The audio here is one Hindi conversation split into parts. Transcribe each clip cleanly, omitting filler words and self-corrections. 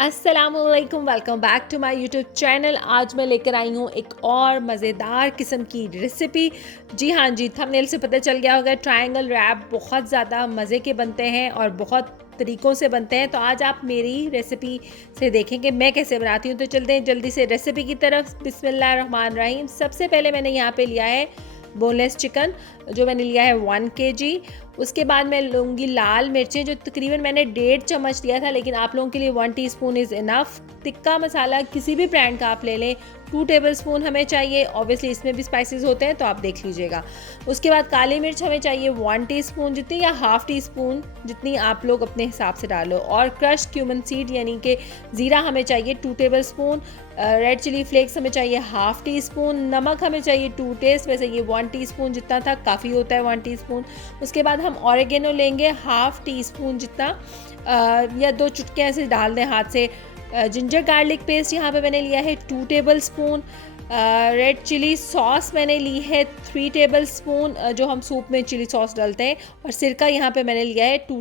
अस्सलामुअलैकुम, welcome back to my YouTube channel. आज मैं लेकर आई हूँ एक और मज़ेदार किस्म की रेसिपी। जी हाँ जी, थंबनेल से पता चल गया होगा, ट्रायंगल रैप बहुत ज़्यादा मज़े के बनते हैं और बहुत तरीक़ों से बनते हैं। तो आज आप मेरी रेसिपी से देखेंगे मैं कैसे बनाती हूँ। तो चलते हैं जल्दी से रेसिपी की तरफ। बिस्मिल्लाहिर्रहमानिर्रहीम। सबसे पहले मैंने यहाँ पे लिया है बोनलेस चिकन, जो मैंने लिया है 1 kg। उसके बाद मैं लूँगी लाल मिर्चें, जो तकरीबन मैंने 1.5 चम्मच लिया था, लेकिन आप लोगों के लिए 1 teaspoon is enough. Tikka masala किसी भी ब्रांड का आप ले लें, 2 टेबलस्पून हमें चाहिए। ऑब्वियसली इसमें भी स्पाइसेस होते हैं तो आप देख लीजिएगा। उसके बाद काली मिर्च हमें चाहिए 1 टीस्पून जितनी, या हाफ़ टीस्पून जितनी आप लोग अपने हिसाब से डालो। और क्रश क्यूमन सीड यानी कि ज़ीरा हमें चाहिए 2 टेबलस्पून। रेड चिली फ्लेक्स हमें चाहिए हाफ़ टीस्पून। नमक हमें चाहिए 2 टेस्ट, वैसे ये 1 टीस्पून जितना था काफ़ी होता है 1 टीस्पून। उसके बाद हम ऑरिगेनो लेंगे हाफ़ टीस्पून जितना, या 2 चुटकियाँ ऐसे डाल दें हाथ से। जिंजर गार्लिक पेस्ट यहाँ पे मैंने लिया है 2 टेबलस्पून। रेड चिली सॉस मैंने ली है 3 टेबलस्पून, जो हम सूप में चिली सॉस डालते हैं। और सिरका यहाँ पे मैंने लिया है 2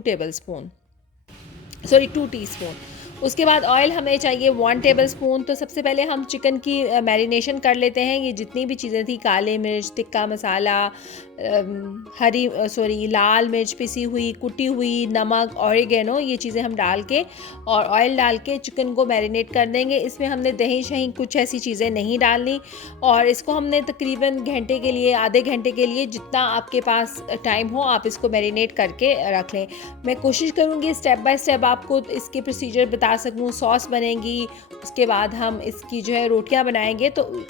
टीस्पून। उसके बाद ऑयल हमें चाहिए 1 टेबलस्पून। तो सबसे पहले हम चिकन की मैरिनेशन कर लेते हैं। ये जितनी भी चीज़ें थी, काले मिर्च, टिक्का मसाला, लाल मिर्च पिसी हुई, कुटी हुई, नमक, ऑरिगेनो, ये चीज़ें हम डाल के और ऑयल डाल के चिकन को मैरिनेट कर देंगे। इसमें हमने दही शही कुछ ऐसी चीज़ें नहीं डालनी। और इसको हमने तकरीबन घंटे के लिए, आधे घंटे के लिए, जितना आपके पास टाइम हो आप इसको मैरिनेट करके रख लें। मैं कोशिश करूँगी स्टेप बाय स्टेप आपको इसके प्रोसीजर बता सकूँ। सॉस बनेगी, उसके बाद हम इसकी जो है रोटियां बनाएंगे, तो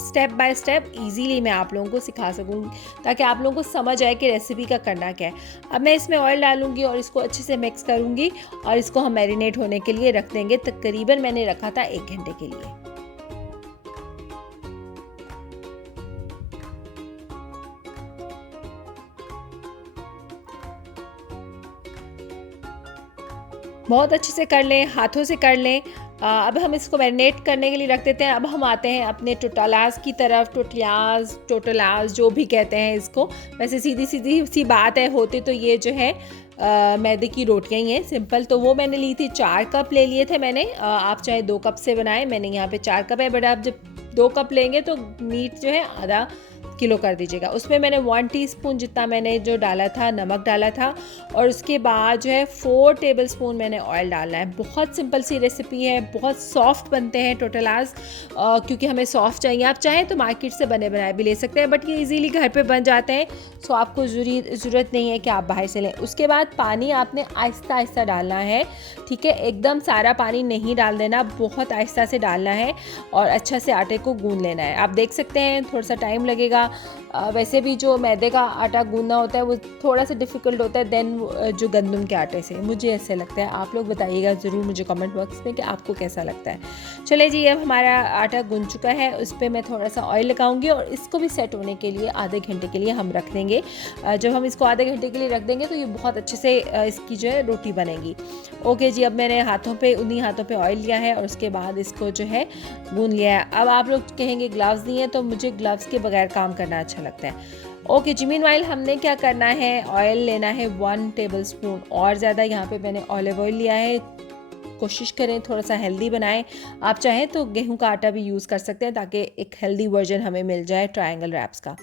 स्टेप बाय स्टेप इजीली मैं आप लोगों को सिखा सकूँ, ताकि आप लोगों को समझ आए कि रेसिपी का करना क्या है। अब मैं इसमें ऑयल डालूंगी और इसको अच्छे से मिक्स करूँगी और इसको हम मैरिनेट होने के लिए रख देंगे। तकरीबन मैंने रखा था 1 घंटे के लिए। बहुत अच्छे से कर लें, हाथों से कर लें। अब हम इसको मैरिनेट करने के लिए रख देते हैं। अब हम आते हैं अपने टोटलाज की तरफ। टोटलाज जो भी कहते हैं इसको। वैसे सीधी सीधी सी बात है, होते तो ये जो है मैदे की रोटियां ही हैं, सिंपल। तो वो मैंने ली थी, 4 कप ले लिए थे मैंने। आप चाहे 2 कप से बनाएं, मैंने यहाँ पे 4 कप है। बट आप जब 2 कप लेंगे तो मीट जो है आधा किलो कर दीजिएगा। उसमें मैंने 1 टीस्पून जितना मैंने जो डाला था, नमक डाला था। और उसके बाद जो है 4 टेबलस्पून मैंने ऑयल डालना है। बहुत सिंपल सी रेसिपी है, बहुत सॉफ्ट बनते हैं टोटलाज, क्योंकि हमें सॉफ्ट चाहिए। आप चाहें तो मार्केट से बने बनाए भी ले सकते हैं, बट ये इजीली घर पे बन जाते हैं, सो आपको ज़रूरत नहीं है कि आप बाहर से लें। उसके बाद पानी आपने आहिस्ता आहिस्ता डालना है, ठीक है। एकदम सारा पानी नहीं डाल देना, बहुत आहिस्ता से डालना है और अच्छा से आटे को गूंद लेना है। आप देख सकते हैं थोड़ा सा टाइम लगेगा। वैसे भी जो मैदे का आटा गूंदना होता है वो थोड़ा सा डिफ़िकल्ट होता है देन जो गंदम के आटे से, मुझे ऐसे लगता है। आप लोग बताइएगा ज़रूर मुझे कमेंट बॉक्स में कि आपको कैसा लगता है। चले जी, अब हमारा आटा गूंद चुका है। उस पर मैं थोड़ा सा ऑयल लगाऊंगी और इसको भी सेट होने के लिए आधे घंटे के लिए हम रख देंगे। जब हम इसको आधे घंटे के लिए रख देंगे तो ये बहुत अच्छे से इसकी जो है रोटी बनेगी। ओके जी, अब मैंने उन्हीं हाथों पे ऑयल लिया है और उसके बाद इसको जो है गूंद लिया है। अब आप लोग कहेंगे ग्लव्स नहीं है, तो मुझे ग्लव्स के बगैर काम करना अच्छा लगता है। ओके जी, मीनवाइल हमने क्या करना है, ऑयल लेना है 1 टेबलस्पून और ज़्यादा। यहाँ पे मैंने ऑलिव ऑयल लिया है। कोशिश करें थोड़ा सा हेल्दी बनाएं। आप चाहें तो गेहूं का आटा भी यूज़ कर सकते हैं, ताकि एक हेल्दी वर्जन हमें मिल जाए ट्रायंगल रैप्स का।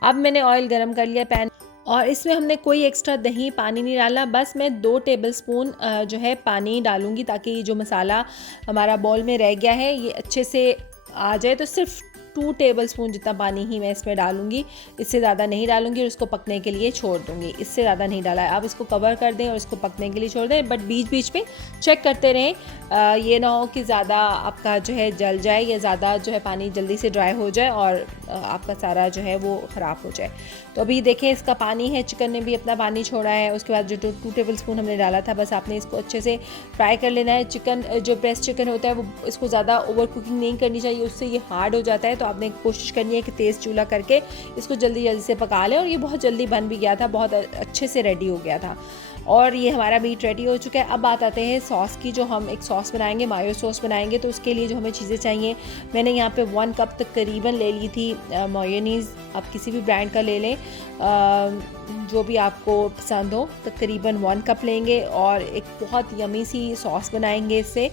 अब मैंने ऑयल गरम कर लिया पैन, और इसमें हमने कोई एक्स्ट्रा दही पानी नहीं डालना। बस मैं 2 टेबलस्पून जो है पानी डालूंगी, ताकि जो मसाला हमारा बॉल में रह गया है ये अच्छे से आ जाए। तो सिर्फ 2 टेबलस्पून जितना पानी ही मैं इसमें डालूंगी, इससे ज़्यादा नहीं डालूंगी। और उसको पकने के लिए छोड़ दूंगी, इससे ज़्यादा नहीं डाला है। आप इसको कवर कर दें और इसको पकने के लिए छोड़ दें, बट बीच बीच में चेक करते रहें। ये ना हो कि ज़्यादा आपका जो है जल जाए, या ज़्यादा जो है पानी जल्दी से ड्राई हो जाए और आपका सारा जो है वो ख़राब हो जाए। तो अभी देखें इसका पानी है, चिकन ने भी अपना पानी छोड़ा है। उसके बाद जो 2 टेबलस्पून हमने डाला था, बस आपने इसको अच्छे से फ्राई कर लेना है। चिकन जो ब्रेस्ट चिकन होता है वो इसको ज़्यादा ओवर कुकिंग नहीं करनी चाहिए, उससे ये हार्ड हो जाता है। तो आपने कोशिश करनी है कि तेज़ चूल्हा करके इसको जल्दी जल्दी से पका लें। और ये बहुत जल्दी बन भी गया था, बहुत अच्छे से रेडी हो गया था। और ये हमारा मीट रेडी हो चुका है। अब बात आते हैं सॉस की। जो हम एक सॉस बनाएंगे, मायो सॉस बनाएंगे, तो उसके लिए जो हमें चीज़ें चाहिए, मैंने यहाँ पे 1 कप तकरीबन ले ली थी मायोनीज़। आप किसी भी ब्रांड का ले लें, जो भी आपको पसंद हो। तकरीबन 1 कप लेंगे और एक बहुत यमी सी सॉस बनाएंगे इससे।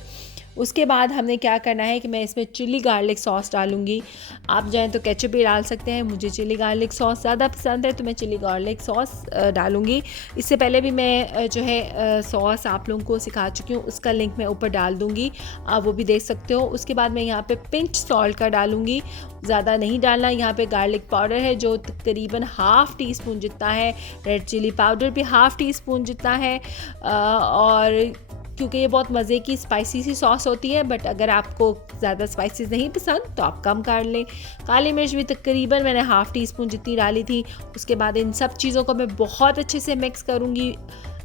उसके बाद हमने क्या करना है कि मैं इसमें चिली गार्लिक सॉस डालूँगी। आप चाहें तो केचप भी डाल सकते हैं, मुझे चिली गार्लिक सॉस ज़्यादा पसंद है तो मैं चिली गार्लिक सॉस डालूँगी। इससे पहले भी मैं जो है सॉस आप लोगों को सिखा चुकी हूँ, उसका लिंक मैं ऊपर डाल दूँगी, आप वो भी देख सकते हो। उसके बाद मैं यहाँ पे पिंच सॉल्ट का डालूँगी, ज़्यादा नहीं डालना। यहाँ पे गार्लिक पाउडर है जो तकरीबन ½ टी स्पून जितना है, रेड चिली पाउडर भी ½ टी स्पून जितना है। और क्योंकि ये बहुत मज़े की स्पाइसी सी सॉस होती है, बट अगर आपको ज़्यादा स्पाइसेस नहीं पसंद तो आप कम कर लें। काली मिर्च भी तकरीबन मैंने ½ टी स्पून जितनी डाली थी। उसके बाद इन सब चीज़ों को मैं बहुत अच्छे से मिक्स करूँगी।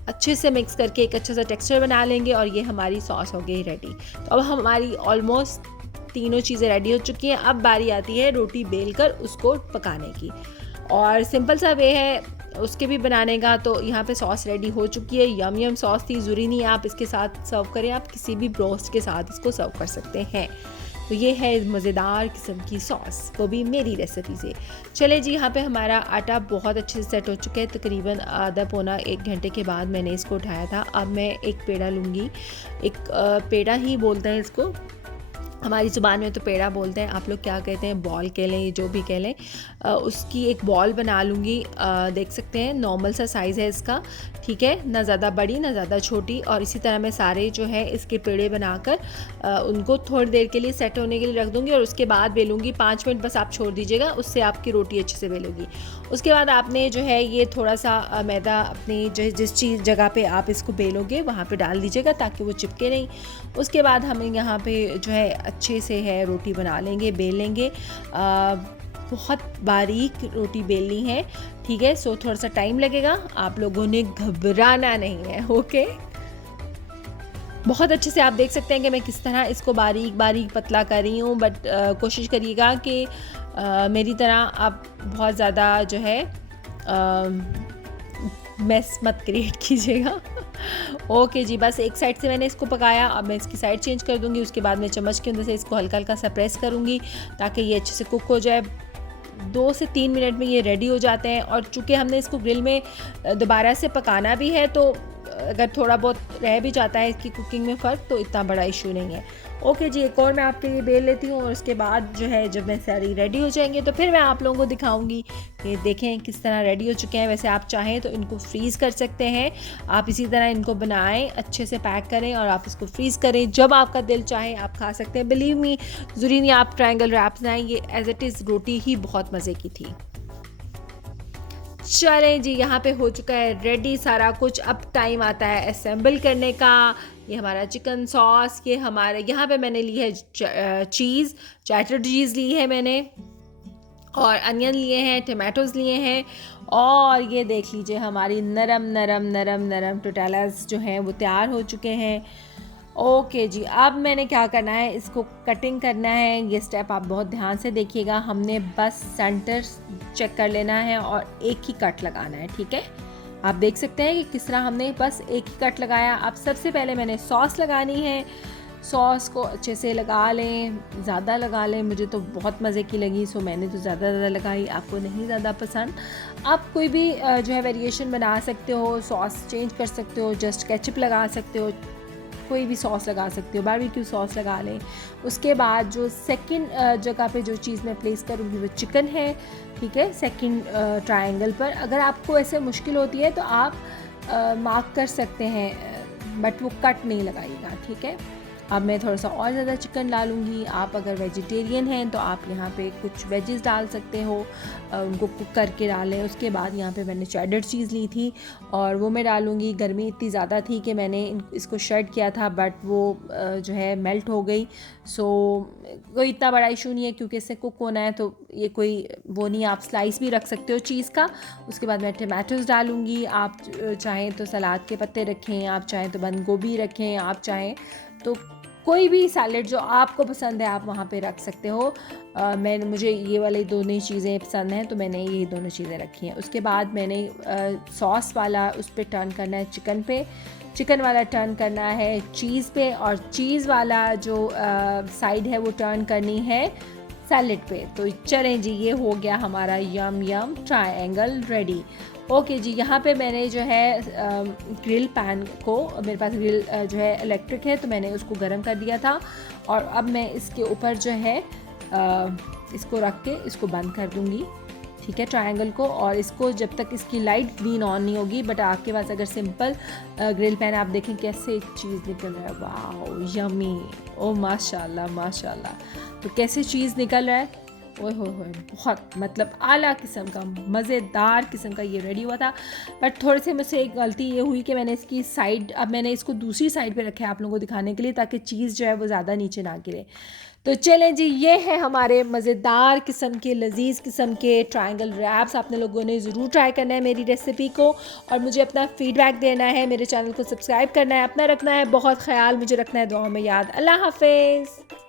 अच्छे से मिक्स करके एक अच्छा सा टेक्सचर बना लेंगे और ये हमारी सॉस हो गई रेडी। तो अब हमारी ऑलमोस्ट तीनों चीज़ें रेडी हो चुकी हैं। अब बारी आती है रोटी बेल कर उसको पकाने की, और सिंपल सा वे है उसके भी बनाने का। तो यहाँ पे सॉस रेडी हो चुकी है, यम यम सॉस थी। ज़रूरी नहीं आप इसके साथ सर्व करें, आप किसी भी ब्रोस्ट के साथ इसको सर्व कर सकते हैं। तो ये है मज़ेदार किस्म की सॉस, वो भी मेरी रेसिपी से। चले जी, यहाँ पे हमारा आटा बहुत अच्छे से सेट हो चुका है। तकरीबन आधा पौना 1 घंटे के बाद मैंने इसको उठाया था। अब मैं एक पेड़ा लूँगी, एक पेड़ा ही बोलते हैं इसको, हमारी ज़ुबान में तो पेड़ा बोलते हैं, आप लोग क्या कहते हैं, बॉल कह लें, जो भी कह लें। उसकी एक बॉल बना लूँगी। देख सकते हैं नॉर्मल सा साइज़ है इसका, ठीक है, ना ज़्यादा बड़ी ना ज़्यादा छोटी। और इसी तरह मैं सारे जो है इसके पेड़े बनाकर उनको थोड़ी देर के लिए सेट होने के लिए रख दूँगी और उसके बाद बेलूँगी। 5 मिनट बस आप छोड़ दीजिएगा, उससे आपकी रोटी अच्छे से बेलोगी। उसके बाद आपने जो है ये थोड़ा सा मैदा अपनी जो जिस चीज़ जगह पे आप इसको बेलोगे वहाँ पे डाल दीजिएगा ताकि वो चिपके नहीं। उसके बाद हम यहाँ पे जो है अच्छे से है रोटी बना लेंगे, बेल लेंगे। बहुत बारीक रोटी बेलनी है, ठीक है। सो थोड़ा सा टाइम लगेगा, आप लोगों ने घबराना नहीं है, ओके। बहुत अच्छे से आप देख सकते हैं कि मैं किस तरह इसको बारीक बारीक पतला कर रही हूँ, बट कोशिश करिएगा कि मेरी तरह आप बहुत ज़्यादा जो है मेस मत क्रिएट कीजिएगा। ओके जी, बस एक साइड से मैंने इसको पकाया, अब मैं इसकी साइड चेंज कर दूंगी। उसके बाद मैं चम्मच के अंदर से इसको हल्का हल्का सा प्रेस करूंगी ताकि ये अच्छे से कुक हो जाए। 2 से 3 मिनट में ये रेडी हो जाते हैं। और चूँकि हमने इसको ग्रिल में दोबारा से पकाना भी है, तो अगर थोड़ा बहुत रह भी जाता है इसकी कुकिंग में फ़र्क, तो इतना बड़ा इशू नहीं है। ओके जी, एक और मैं आपके लिए बेल लेती हूँ और उसके बाद जो है जब मैं सारी रेडी हो जाएंगे तो फिर मैं आप लोगों को दिखाऊंगी कि देखें किस तरह रेडी हो चुके हैं। वैसे आप चाहें तो इनको फ्रीज़ कर सकते हैं, आप इसी तरह इनको बनाएं, अच्छे से पैक करें और आप इसको फ्रीज़ करें। जब आपका दिल चाहे आप खा सकते हैं। बिलीव मी, ज़रूरी नहीं आप ट्रायंगल रैप्स बनाएं, ये एज इट इज़ रोटी ही बहुत मज़े की थी। चलें जी, यहाँ पे हो चुका है रेडी सारा कुछ। अब टाइम आता है असेंबल करने का। ये हमारा चिकन सॉस, ये हमारे यहाँ पे मैंने ली है चीज़, चैटर चीज़ ली है मैंने, और अनियन लिए हैं, टमाटोज़ लिए हैं, और ये देख लीजिए हमारी नरम नरम नरम नरम टोटेलास जो हैं वो तैयार हो चुके हैं। ओके जी, अब मैंने क्या करना है, इसको कटिंग करना है। ये स्टेप आप बहुत ध्यान से देखिएगा। हमने बस सेंटर चेक कर लेना है और एक ही कट लगाना है, ठीक है। आप देख सकते हैं कि किस तरह हमने बस एक ही कट लगाया। अब सबसे पहले मैंने सॉस लगानी है। सॉस को अच्छे से लगा लें, ज़्यादा लगा लें। मुझे तो बहुत मज़े की लगी, सो मैंने तो ज़्यादा लगाई, आपको नहीं ज़्यादा पसंद आप कोई भी जो है वेरिएशन बना सकते हो, सॉस चेंज कर सकते हो, जस्ट केचप लगा सकते हो, कोई भी सॉस लगा सकते हो, बारबेक्यू सॉस लगा लें। उसके बाद जो सेकंड जगह पे जो चीज़ मैं प्लेस करूँगी वो चिकन है, ठीक है, सेकंड ट्रायंगल पर। अगर आपको ऐसे मुश्किल होती है तो आप मार्क कर सकते हैं, बट वो कट नहीं लगाइएगा, ठीक है। अब मैं थोड़ा सा और ज़्यादा चिकन डालूँगी। आप अगर वेजिटेरियन हैं तो आप यहाँ पे कुछ वेजेस डाल सकते हो, उनको कुक करके डालें। उसके बाद यहाँ पे मैंने चेडर चीज़ ली थी और वो मैं डालूँगी। गर्मी इतनी ज़्यादा थी कि मैंने इसको शेड किया था, बट वो जो है मेल्ट हो गई। सो कोई इतना बड़ा इशू नहीं है क्योंकि इससे कुक होना है, तो ये कोई वो नहीं, आप स्लाइस भी रख सकते हो चीज़ का। उसके बाद मैं टमाटोज़ डालूँगी। आप चाहें तो सलाद के पत्ते रखें, आप चाहें तो बंद गोभी रखें, आप चाहें तो कोई भी सैलेड जो आपको पसंद है आप वहाँ पे रख सकते हो। मुझे ये वाली दोनों ही चीज़ें पसंद हैं तो मैंने ये दोनों चीज़ें रखी हैं। उसके बाद मैंने सॉस वाला उस पे टर्न करना है चिकन पे, चिकन वाला टर्न करना है चीज़ पे, और चीज़ वाला जो साइड है वो टर्न करनी है सैलेड पे। तो चलें जी, ये हो गया हमारा यम यम ट्रायंगल रेडी। ओके जी, यहाँ पे मैंने जो है ग्रिल पैन को, मेरे पास ग्रिल जो है इलेक्ट्रिक है तो मैंने उसको गर्म कर दिया था, और अब मैं इसके ऊपर जो है इसको रख के इसको बंद कर दूँगी, ठीक है, ट्रायंगल को। और इसको जब तक इसकी लाइट ग्रीन ऑन नहीं होगी, बट आपके पास अगर सिंपल ग्रिल पैन, आप देखें कैसे एक चीज़ निकल रहा है, वाह यमी, ओ माशाल्लाह माशाल्लाह। तो कैसे चीज़ निकल रहा है, ओए हो बहुत मतलब आला किस्म का मज़ेदार किस्म का ये रेडी हुआ था। बट थोड़े से मुझसे एक गलती ये हुई कि मैंने इसकी साइड, अब मैंने इसको दूसरी साइड पे रखा है आप लोगों को दिखाने के लिए, ताकि चीज़ जो है वो ज़्यादा नीचे ना गिरे। तो चलें जी, ये है हमारे मज़ेदार किस्म के लजीज़ किस्म के ट्रायंगल रैप्स। आपने लोगों ने ज़रूर ट्राई करना है मेरी रेसिपी को, और मुझे अपना फ़ीडबैक देना है, मेरे चैनल को सब्सक्राइब करना है, अपना रखना है बहुत ख्याल, मुझे रखना है दुआओं में याद। अल्लाह हाफ़िज़।